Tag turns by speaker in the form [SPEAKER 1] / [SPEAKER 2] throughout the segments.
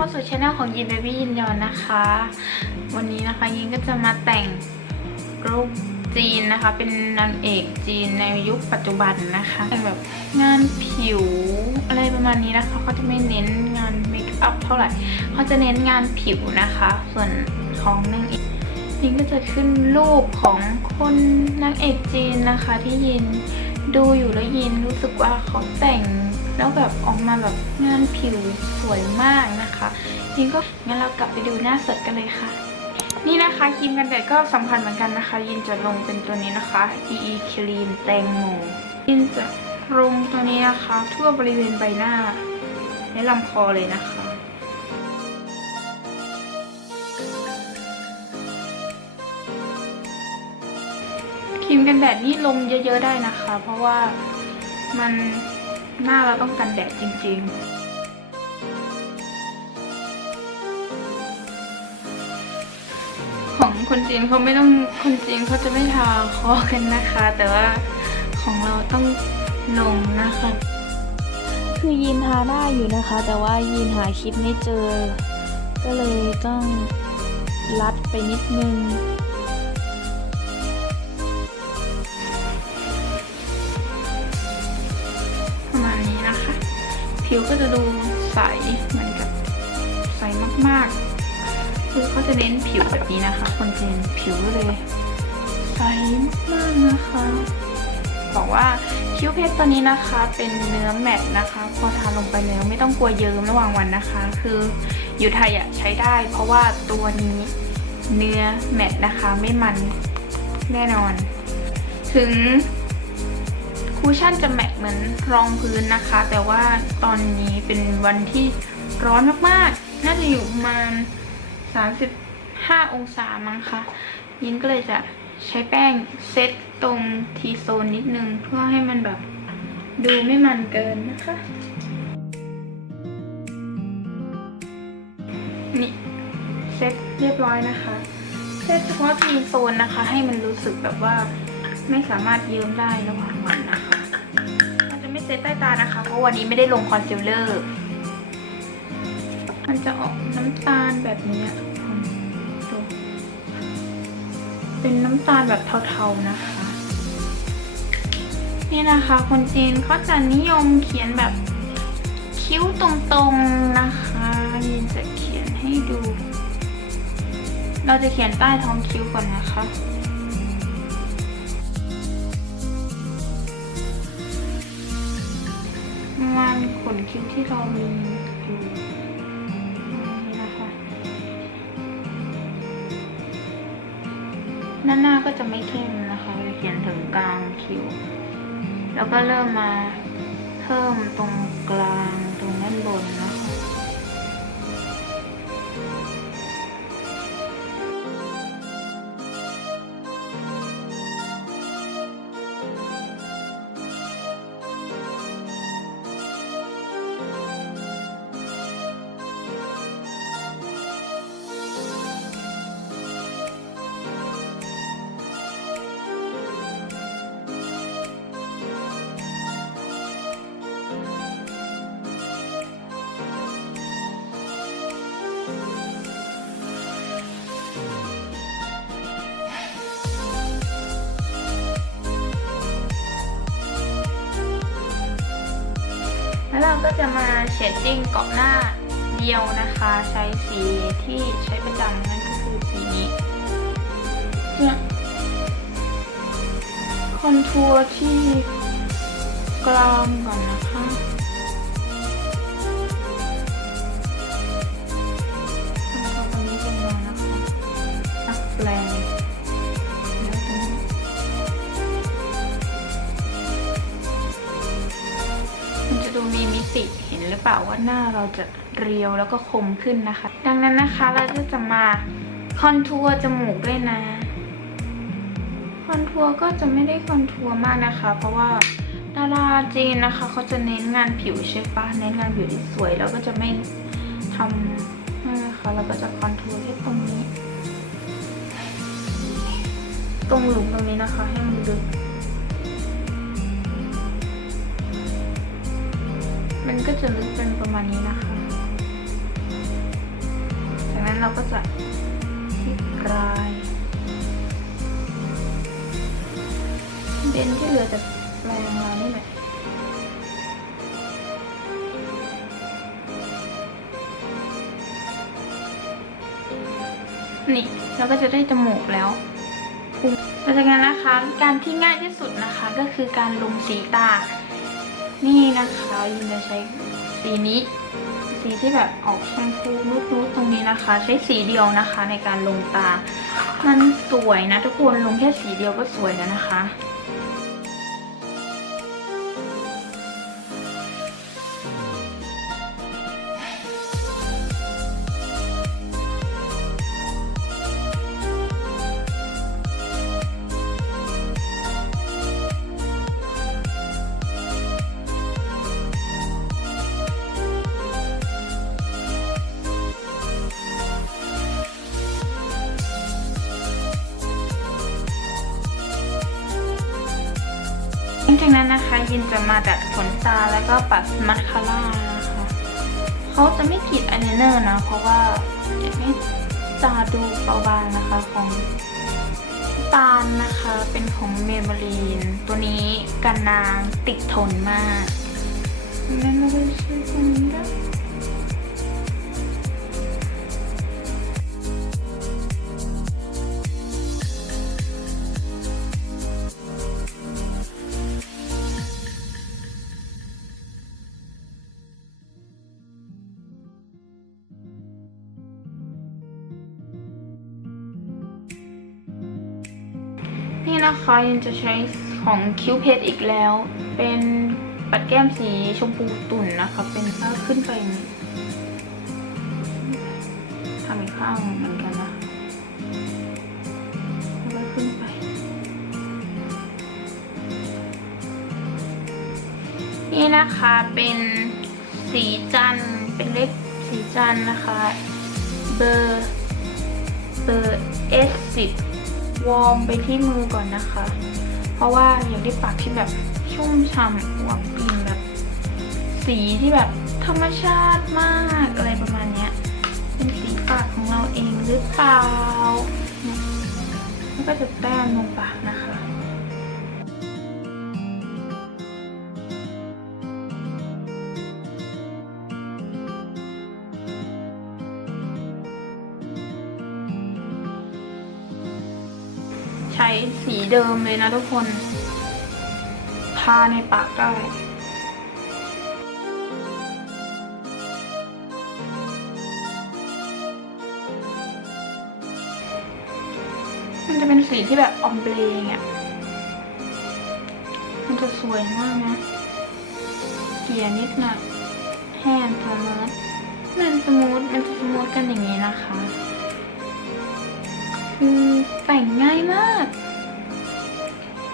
[SPEAKER 1] เข้าสู่ช anel ของยินเบบี้ยินยอนนะคะ วันนี้นะคะยินก็จะมาแต่งรูปจีนนะคะ เป็นนางเอกจีนในยุคปัจจุบันนะคะแต่งแบบงานผิวอะไรประมาณนี้นะคะเขาจะไม่เน้นงานเมคอัพเท่าไหร่เขาจะเน้นงานผิวนะคะ ส่วนของนางเอกยินก็จะขึ้นรูปของคนนางเอกจีนนะคะ ที่ยินดูอยู่แล้วยินรู้สึกว่าเขาแต่ง แล้วแบบออกมาแบบงานผิวสวยมากนะคะยินก็งั้นเรากลับไปดูหน้าสดกันเลยค่ะ นี่นะคะครีมกันแดดก็สำคัญเหมือนกันนะคะ ยินจะลงเป็นตัวนี้นะคะ EE ครีมแตงโมยินจะลงตัวนี้นะคะ ทั่วบริเวณใบหน้าและลำคอเลยนะคะครีมกันแดดนี่ลงเยอะๆได้นะคะ เพราะว่ามัน หน้าเราต้องกันแดดจริง ๆของคนจีนเขาไม่ต้องคนจีนเขาจะไม่ทาคอกันนะคะ แต่ว่าของเราต้องลงนะคะ
[SPEAKER 2] คือยีนทาได้อยู่นะคะ แต่ว่ายีนหาคลิปไม่เจอ ก็เลยต้องรัดไปนิดนึง
[SPEAKER 1] ผิวก็จะดูใสเหมือนกับใสมากๆ คือเขาจะเน้นผิวแบบนี้นะคะ คนจีนผิวเลยใสมากๆนะคะ บอกว่าคิ้วเพชรตัวนี้นะคะเป็นเนื้อแมตนะคะ พอทาลงไปแล้วไม่ต้องกลัวเยิ้มระหว่างวันนะคะ คืออยู่ไทยอะใช้ได้ เพราะว่าตัวนี้เนื้อแมตนะคะไม่มันแน่นอน ถึง คูชั่นจะแมตต์เหมือนรองพื้นนะคะ แต่ว่าตอนนี้เป็นวันที่ร้อนมากๆ น่าจะอยู่ประมาณ 35 องศามั้งคะยินก็เลยจะใช้แป้งเซตตรงทีโซนนิดนึง เพื่อให้มันแบบดูไม่มันเกินนะคะ นี่เซตเรียบร้อยนะคะเซตเฉพาะทีโซนนะคะ ให้มันรู้สึกแบบว่าไม่สามารถเยิ้มได้ระหว่างวัน ซตใต้ตานะคะ เพราะวันนี้ไม่ได้ลงคอนซีลเลอร์ มันจะออกน้ำตาลแบบนี้ดูเป็นน้ำตาลแบบเทาๆนะคะ นี่นะคะ คนจีนเขาจะนิยมเขียนแบบคิ้วตรงๆนะคะยินจะเขียนให้ดู เราจะเขียนใต้ท้องคิ้วก่อนนะคะาณขนคิ้วที่เรามีอยู่นะคะหน้าหน้าก็จะไม่เข้มนะคะจะเขียนถึงกลางคิ้ว แล้วก็เริ่มมาเพิ่มตรงกลางตรงด้านบนนะ เราก็จะมาเชดดิ้งเกาะหน้าเดียวนะคะ ใช้สีที่ใช้ประจำนั่นก็คือสีนี้เนี่ยคอนทัวร์ที่กลางก่อนนะคะ ล่าว่าหน้าเราจะเรียวแล้วก็คมขึ้นนะคะ ดังนั้นนะคะเราก็จะมาคอนทัวร์จมูกด้วยนะ คอนทัวร์ก็จะไม่ได้คอนทัวร์มากนะคะ เพราะว่าดาราจีนนะคะเขาจะเน้นงานผิวใช่ปะเน้นงานผิวที่สวยแล้วก็จะไม่ทำนั่นนะคะเราก็จะคอนทัวร์แค่ตรงนี้ ตรงหลุมตรงนี้นะคะ ให้มันลึก มันก็จะลึกเป็นประมาณนี้นะคะ จากนั้นเราก็จะที่ปลาย เบนที่เหลือจากแปลงเรานี่แหละนี่เราก็จะได้จมูกแล้วหลังจากนั้นนะคะ การที่ง่ายที่สุดนะคะก็คือการลงสีตา นี่นะคะยินจะใช้สีนี้ สีที่แบบออกชมพูนูดๆตรงนี้นะคะ ใช้สีเดียวนะคะในการลงตา มันสวยนะทุกคนลงแค่สีเดียวก็สวยแล้วนะคะ ยินจะมาดัดขนตาแล้วก็ปัดมัสคาร่านะคะเขาจะไม่กีดอายไลเนอร์นะ เพราะว่าอยากให้ตาดูเบาบางนะคะของตาลนะคะเป็นของเมเบลีนตัวนี้กันนางติดทนมากงั้นเราไปซื้อตัวนี้ด้ นะคะยินจะใช้ของคิ้วเพชรอีกแล้ว เป็นปัดแก้มสีชมพูตุ่นนะคะ เป็นข้าขึ้นไปนี้ทำอีกข้างเหมือนกันนะแล้วก็ขึ้นไป นี่นะคะเป็นสีจันเป็นเล็บสีจันนะคะ เบอร์ เบอร์ S10 วอร์มไปที่มือก่อนนะคะ เพราะว่าอยากได้ปากที่แบบชุ่มฉ่ำอวบอิ่มแบบ สีที่แบบธรรมชาติมากอะไรประมาณเนี้ย เป็นสีปากของเราเองหรือเปล่า แล้วก็จะแต้มลงปากนะคะ ช้สีเดิมเลยนะทุกคนทาในปากได้มันจะเป็นสีที่แบบออมเบลงอะ มันจะสวยมากนะ เกลี่ยนิดหน่อยแฮนด์สมูทมันสมูทมันจะสมูทกันอย่างนี้นะคะ แต่งง่ายมาก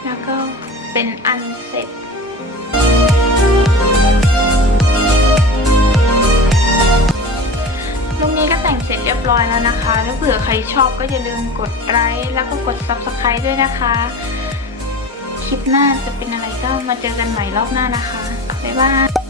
[SPEAKER 1] แล้วก็เป็นอันเสร็จลูกนี้ก็แต่งเสร็จเรียบร้อยแล้วนะคะ ถ้าเผื่อใครชอบก็อย่าลืมกดไลค์แล้วก็กด subscribe ด้วยนะคะ คลิปหน้าจะเป็นอะไรก็มาเจอกันใหม่รอบหน้านะคะ บ๊ายบาย